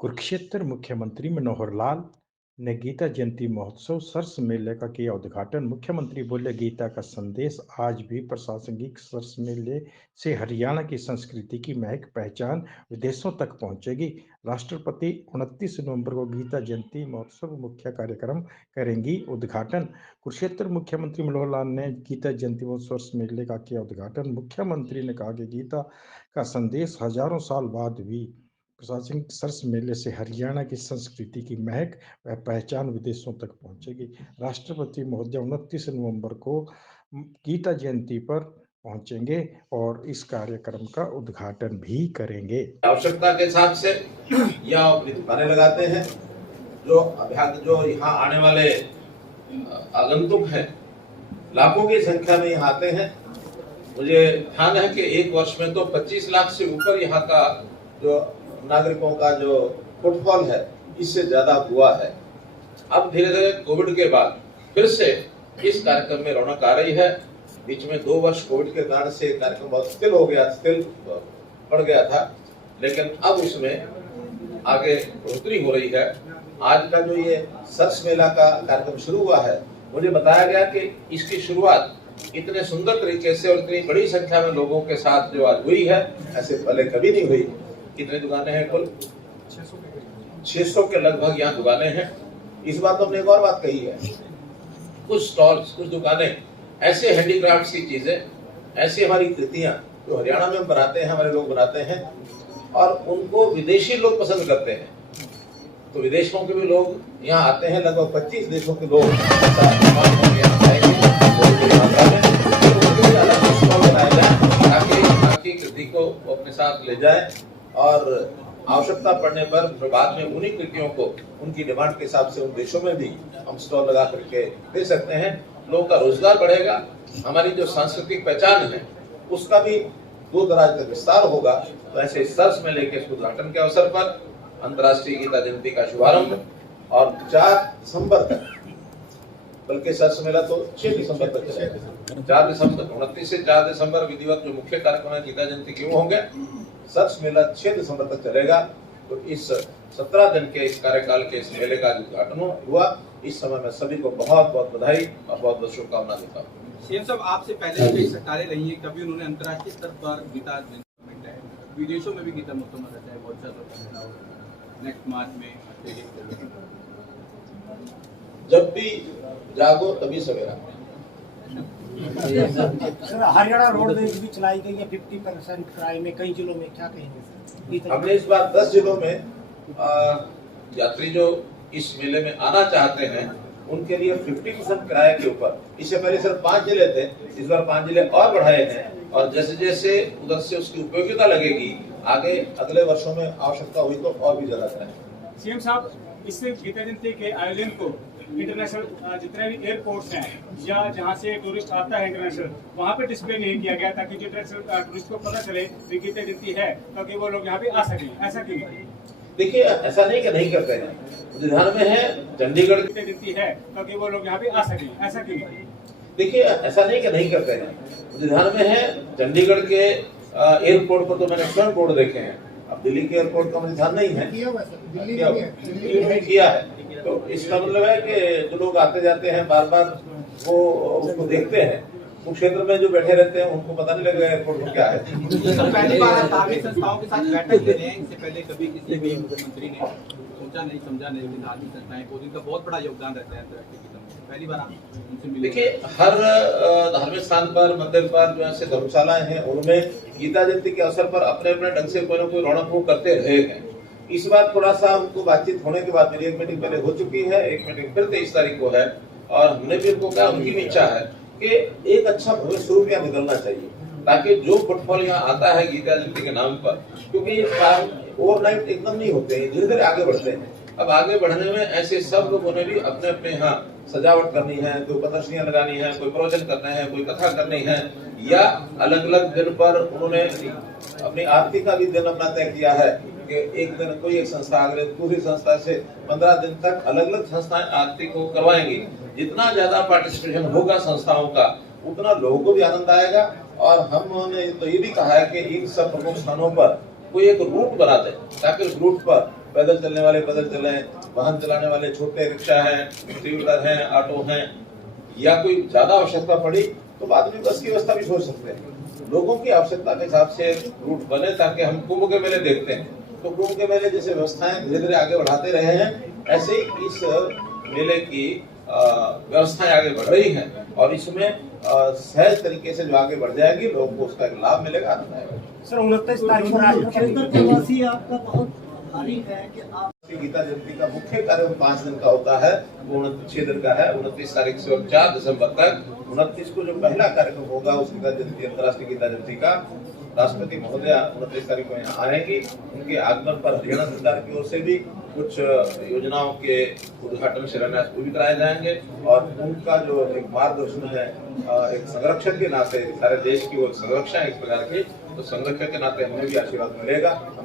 कुरुक्षेत्र मुख्यमंत्री मनोहर लाल ने गीता जयंती महोत्सव सरस मेले का किया उद्घाटन। मुख्यमंत्री बोले, गीता का संदेश आज भी प्रासंगिक। सरस मेले से हरियाणा की संस्कृति की महक पहचान विदेशों तक पहुंचेगी। राष्ट्रपति 29 नवंबर को गीता जयंती महोत्सव मुख्य कार्यक्रम करेंगी उद्घाटन। कुरुक्षेत्र मुख्यमंत्री मनोहर लाल ने गीता जयंती महोत्सव सरस मेले का किया उद्घाटन। मुख्यमंत्री ने कहा कि गीता का संदेश हजारों साल बाद भी प्रशासनिक सरस मेले से हरियाणा की संस्कृति की महक व पहचान विदेशों तक पहुंचेगी। राष्ट्रपति महोदय 29 नवंबर को गीता जयंती पर पहुंचेंगे और इस कार्यक्रम का उद्घाटन भी करेंगे। आवश्यकता के हिसाब से यहाँ अपनी दुकानें लगाते हैं। जो यहाँ आने वाले आगंतुक हैं, लाखों की संख्या में यहाँ आते हैं। मुझे ध्यान है कि एक वर्ष में तो 25 लाख से ऊपर यहाँ का जो नागरिकों का जो फुटफॉल है, इससे ज्यादा हुआ है। अब धीरे धीरे कोविड के बाद फिर से इस कार्यक्रम में रौनक आ रही है। बीच में 2 वर्ष कोविड के कारण से कार्यक्रम बहुत स्थिर पड़ गया था, लेकिन अब उसमें आगे बढ़ोतरी हो रही है। आज का जो ये सरस मेला का कार्यक्रम शुरू हुआ है, मुझे बताया गया कि इसकी शुरुआत इतने सुंदर तरीके से और इतनी बड़ी संख्या में लोगों के साथ जो आज हुई है, ऐसे पहले कभी नहीं हुई। कितनी दुकानें हैं? कुल 600 के लगभग यहाँ दुकानें हैं। इस बार तो हमने एक और बात कही है, कुछ स्टॉल्स, कुछ दुकानें ऐसे हैंडीक्राफ्ट की चीजें, ऐसी हमारी कृतियां जो हरियाणा में हम बनाते हैं, हमारे लोग बनाते हैं और उनको विदेशी लोग पसंद करते हैं। तो विदेशों के भी लोग यहाँ आते हैं। लगभग 25 देशों के लोग ताकि कृति को अपने साथ ले जाए और आवश्यकता पड़ने पर बाद में उन्हीं कृतियों को उनकी डिमांड के हिसाब से उन देशों में भी हम स्टॉल लगा करके दे सकते हैं। लोगों का रोजगार बढ़ेगा, हमारी जो सांस्कृतिक पहचान है उसका भी दूर दराज तक विस्तार होगा। तो ऐसे सरस मेले के उद्घाटन के अवसर पर अंतर्राष्ट्रीय गीता जयंती का शुभारंभ और 4 दिसंबर तक, बल्कि सरस मेला तो 6 दिसंबर तक चलेगा। 4 दिसंबर 29 से 4 दिसंबर विधिवत जो मुख्य कार्यक्रम है गीता जयंती के वो होंगे। सरस मेला 6 दिसंबर तक चलेगा। तो इस 17 दिन के इस कार्यकाल के इस मेले का उद्घाटन हुआ। इस समय मैं सभी को बहुत बहुत बधाई और बहुत बहुत शुभकामना देता हूँ। सीएम साहब, आपसे पहले भी सरकारें रही हैं, कभी उन्होंने अंतर्राष्ट्रीय स्तर पर गीता जयंती है, विदेशों में भी गीता महोत्सव रहता है, बहुत सारा नेक्स्ट मार्च में। जब भी जागो तभी सवेरा। सर, हरियाणा रोडवेज भी चलाई गई है 50% किराए में कई जिलों में, क्या कहेंगे? हमने इस बार 10 जिलों में यात्री जो इस मेले में आना चाहते हैं उनके लिए 50% किराए के ऊपर, इससे पहले सिर्फ 5 जिले थे, इस बार 5 जिले और बढ़ाए हैं। और जैसे जैसे उधर से उसकी उपयोगिता लगेगी, आगे अगले वर्षों में आवश्यकता हुई तो और भी ज्यादा कराएंगे। सीएम साहब, इससे गीता जयंती के आयोजन को इंटरनेशनल जितने भी एयरपोर्ट्स हैं या जहां से टूरिस्ट आता है इंटरनेशनल, वहां पे डिस्प्ले नहीं किया गया ताकि जो इंटरनेशनल टूरिस्ट को पता चले कि गीता जयंती है, ताकि वो लोग यहाँ पे आ सकें। ऐसा क्यों? देखिए, ऐसा नहीं कि नहीं करते हैं। मुझे ध्यान में है चंडीगढ़ गीता जयंती है ताकि वो लोग यहाँ पे आ सकें। ऐसा क्यों? देखिए, ऐसा नहीं कि नहीं करते हैं। मुझे ध्यान में है चंडीगढ़ के एयरपोर्ट पर तो मैंने स्वयं बोर्ड देखे हैं। अब दिल्ली के एयरपोर्ट का मुझे ध्यान नहीं है, दिल्ली में किया है। तो इसका मतलब है कि जो लोग आते जाते हैं बार बार वो उसको देखते हैं। उस क्षेत्र में जो बैठे रहते हैं उनको पता नहीं लगेगा एयरपोर्ट में क्या है। पहली बार धार्मिक संस्थाओं के साथ बैठक ले रहे हैं। इससे पहले कभी किसी भी मुख्यमंत्री ने सोचा नहीं, समझा नहीं कि धार्मिक संस्थाएं को इनका बहुत बड़ा योगदान रहता है अंतर्राष्ट्रीय गीता में। पहली बार आप उनसे मिले। देखिए, हर धार्मिक स्थान पर, मंदिर पर जो ऐसे धर्मशालाएं हैं उनमें गीता जयंती के अवसर पर अपने अपने ढंग से कोई न कोई रौनक वो करते रहे हैं। इस बार थोड़ा सा उनको बातचीत होने के बाद, मेरी एक मीटिंग पहले हो चुकी है, एक मीटिंग फिर 23 तारीख को है और हमने भी उनको कहा, उनकी भी इच्छा है कि एक अच्छा भव्य स्वरूप यहाँ निकलना चाहिए, ताकि जो फुटफॉल यहाँ आता है गीता जयंती के नाम पर, क्योंकि ये काम ओवरनाइट एकदम नहीं होते हैं, धीरे धीरे आगे बढ़ते हैं। अब आगे बढ़ने में ऐसे सब लोगों ने भी अपने अपने यहाँ सजावट करनी है, कोई प्रदर्शनियां लगानी है, कोई प्रवचन करना है, कोई कथा करनी है, या अलग अलग दिन पर उन्होंने अपनी आरती का भी दिन अपना तय किया है कि एक दिन कोई एक संस्था अगले दूसरी संस्था से 15 दिन तक अलग अलग संस्थाएं आरती को करवाएंगी। जितना ज्यादा पार्टिसिपेशन होगा संस्थाओं का, उतना लोगों को भी आनंद आएगा। और हमने तो ये भी कहा है कि इन सब प्रमुख स्थानों पर कोई एक रूट बना दे, ताकि उस रूट पर पैदल चलने वाले पैदल चलें, वाहन चलाने वाले छोटे रिक्शा हैं, टू व्हीलर हैं, ऑटो हैं, या कोई ज्यादा आवश्यकता पड़ी तो बाद में बस की व्यवस्था भी सोच सकते हैं। लोगों की आवश्यकता के हिसाब से रूट बने, ताकि हम कुंभ के मेले देखते हैं तो कुंभ के मेले जैसे व्यवस्थाएं धीरे धीरे आगे बढ़ाते रहे हैं, ऐसे ही इस मेले की व्यवस्थाएं आगे बढ़ रही हैं और इसमें सहज तरीके से जो आगे बढ़ जाएगी, लोगों को उसका एक लाभ मिलेगा, आनंद आएगा। सर 29 तारीख को आपका बहुत भारी है कि आप गीता जयंती का मुख्य कार्यक्रम 5 दिन का होता है, वो 6 दिन का है, 29 तारीख से 4 दिसंबर तक। 29 को जो पहला कार्यक्रम होगा उस गीता जयंती, अंतर्राष्ट्रीय गीता जयंती का, राष्ट्रपति महोदय 29 तारीख को यहाँ आएंगी। उनके आगमन पर हरियाणा सरकार की ओर से भी कुछ योजनाओं के उद्घाटन शिलान्यास भी कराए जाएंगे और उनका जो एक मार्गदर्शन है, एक संरक्षक के नाते सारे देश की वो संरक्षा है इस प्रकार की, तो संरक्षक के नाते हमें भी आशीर्वाद मिलेगा।